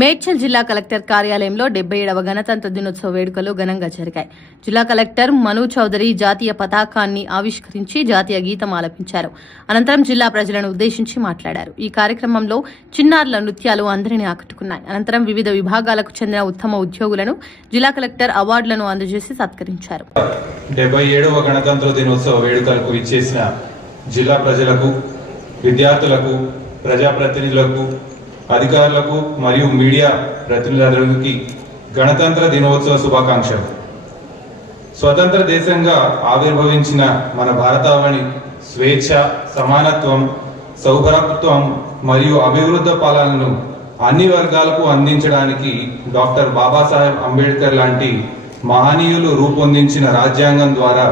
మేడ్చల్ జిల్లా కలెక్టర్ కార్యాలయంలో 77వ గణతంత్ర దినోత్సవ వేడుకలు ఘనంగా జరిగాయి. జిల్లా కలెక్టర్ మను చౌదరి జాతీయ పతాకాన్ని ఆవిష్కరించి జాతీయ గీతం ఆలపించారు. అనంతరం జిల్లా ప్రజలను ఉద్దేశించి మాట్లాడారు. ఈ కార్యక్రమంలో చిన్నారుల నృత్యాలు అందరినీ ఆకట్టుకున్నాయి. అనంతరం వివిధ విభాగాలకు చెందిన ఉత్తమ ఉద్యోగులను జిల్లా కలెక్టర్ అవార్డులను అందజేసి సత్కరించారు. 77వ గణతంత్ర దినోత్సవ వేడుకలకు ఇచ్చేసిన జిల్లా ప్రజలకు, విద్యార్థులకు, ప్రజాప్రతినిధులకు, అధికారులకు మరియు మీడియా ప్రతినిధులకి గణతంత్ర దినోత్సవ శుభాకాంక్షలు. స్వతంత్ర దేశంగా ఆవిర్భవించిన మన భారతావని స్వేచ్ఛ, సమానత్వం, సౌభ్రాతృత్వం మరియు అభివృద్ధి పాలనను అన్ని వర్గాలకు అందించడానికి డాక్టర్ బాబాసాహెబ్ అంబేద్కర్ లాంటి మహనీయులు రూపొందించిన రాజ్యాంగం ద్వారా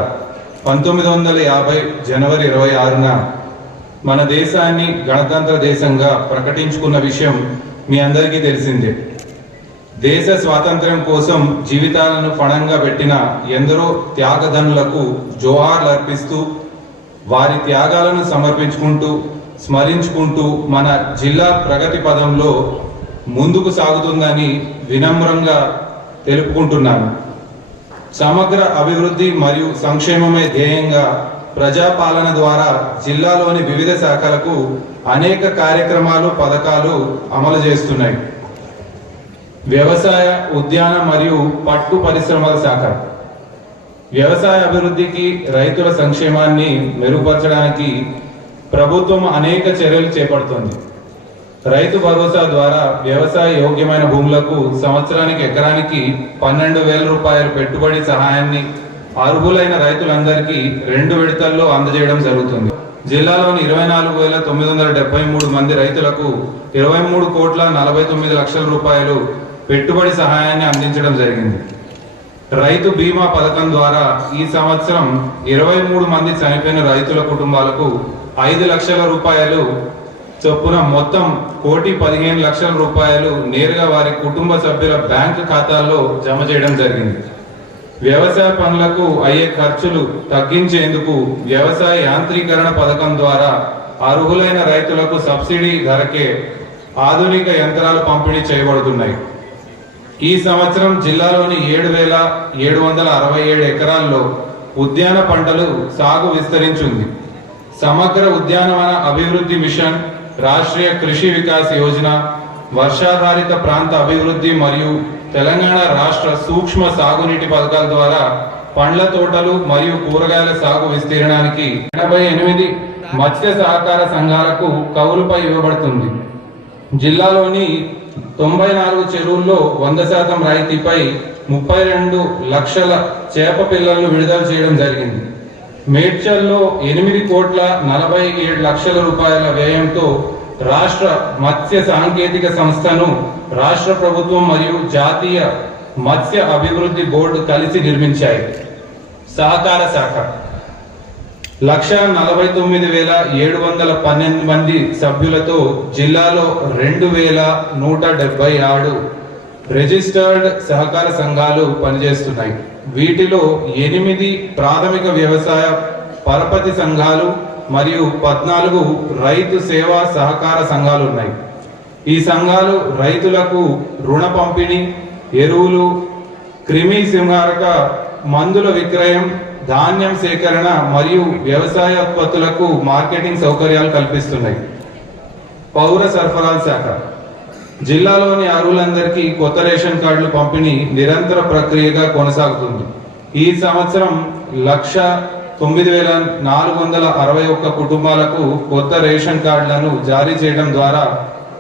1950 జనవరి 26న మన దేశాన్ని గణతంత్ర దేశంగా ప్రకటించుకున్న విషయం మీ అందరికీ తెలిసిందే. దేశ స్వాతంత్ర్యం కోసం జీవితాలను పణంగా పెట్టిన ఎందరో త్యాగధనులకు జోహార్లు అర్పిస్తూ, వారి త్యాగాలను స్మరించుకుంటూ మన జిల్లా ప్రగతి పదంలో ముందుకు సాగుతుందని వినమ్రంగా తెలుపుకుంటున్నాను. సమగ్ర అభివృద్ధి మరియు సంక్షేమమే ధ్యేయంగా ప్రజాపాలన ద్వారా జిల్లాలోని వివిధ శాఖలకు అనేక కార్యక్రమాలు, పథకాలు అమలు చేస్తున్నాయి. వ్యవసాయ, ఉద్యాన మరియు పట్టు పరిశ్రమల శాఖ వ్యవసాయ అభివృద్ధికి, రైతుల సంక్షేమాన్ని మెరుగుపరచడానికి ప్రభుత్వం అనేక చర్యలు చేపడుతుంది. రైతు భరోసా ద్వారా వ్యవసాయ యోగ్యమైన భూములకు సంవత్సరానికి ఎకరానికి 12,000 రూపాయల పెట్టుబడి సహాయాన్ని అర్హులైన రైతులందరికీ 2 విడతల్లో అందజేయడం జరుగుతుంది. జిల్లాలోని 24,973 మంది రైతులకు 23,49,00,000 రూపాయలు పెట్టుబడి సహాయాన్ని అందించడం జరిగింది. రైతు బీమా పథకం ద్వారా ఈ సంవత్సరం 23 మంది చనిపోయిన రైతుల కుటుంబాలకు 5 లక్షల రూపాయలు చొప్పున మొత్తం 1,15,00,000 రూపాయలు నేరుగా వారి కుటుంబ సభ్యుల బ్యాంకు ఖాతాల్లో జమ చేయడం జరిగింది. వ్యవసాయ పనులకు అయ్యే ఖర్చులు తగ్గించేందుకు వ్యవసాయ యాంత్రీకరణ పథకం ద్వారా అర్హులైన రైతులకు సబ్సిడీ ధరకే ఆధునిక యంత్రాలు పంపిణీ చేయబడుతున్నాయి. ఈ సంవత్సరం జిల్లాలోని 7,767 ఎకరాల్లో ఉద్యాన పంటలు సాగు విస్తరించింది. సమగ్ర ఉద్యానవన అభివృద్ధి మిషన్, రాష్ట్రీయ కృషి వికాస్ యోజన, వర్షాధారిత ప్రాంత అభివృద్ధి మరియు తెలంగాణ రాష్ట్ర సూక్ష్మ సాగునీటి పథకాల ద్వారా పండ్ల తోటలు మరియు కూరగాయల సాగు విస్తీర్ణానికి 88 మత్స్య సహకార సంఘాలకు కౌలుపై ఇవ్వబడుతుంది. జిల్లాలోని 94 చెరువుల్లో 100% రాయితీపై 32 లక్షల చేప పిల్లలను విడుదల చేయడం జరిగింది. మేడ్చల్లో 8,47,00,000 రూపాయల వ్యయంతో రాష్ట్ర మత్స్య సాంకేతిక సంస్థను రాష్ట్ర ప్రభుత్వం మరియు జాతీయ మత్స్య అభివృద్ధి బోర్డు కలిసి నిర్మించాయి. సహకార శాఖ 1,49,712 మంది సభ్యులతో జిల్లాలో 2,176 రిజిస్టర్డ్ సహకార సంఘాలు పనిచేస్తున్నాయి. వీటిలో 8 ప్రాథమిక వ్యవసాయ పరపతి సంఘాలు మరియు 14 రైతు సేవా సహకార సంఘాలు ఉన్నాయి. ఈ సంఘాలు రైతులకు రుణ పంపిణీ, ఎరువులు, క్రిమి సంహారక మందుల విక్రయం, ధాన్యం సేకరణ మరియు వ్యవసాయ ఉత్పత్తులకు మార్కెటింగ్ సౌకర్యాలు కల్పిస్తున్నాయి. పౌర సరఫరాల శాఖ జిల్లాలోని అర్హులందరికీ కొత్త రేషన్ కార్డులు పంపిణీ నిరంతర ప్రక్రియగా కొనసాగుతుంది. ఈ సంవత్సరం 1,09,461 కుటుంబాలకు కొత్త రేషన్ కార్డులను జారీ చేయడం ద్వారా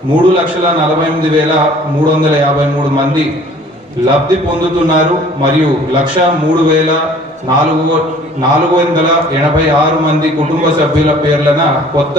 3,48,353 మంది లబ్ధి పొందుతున్నారు మరియు 1,03,486 మంది కుటుంబ సభ్యుల పేర్లన కొత్త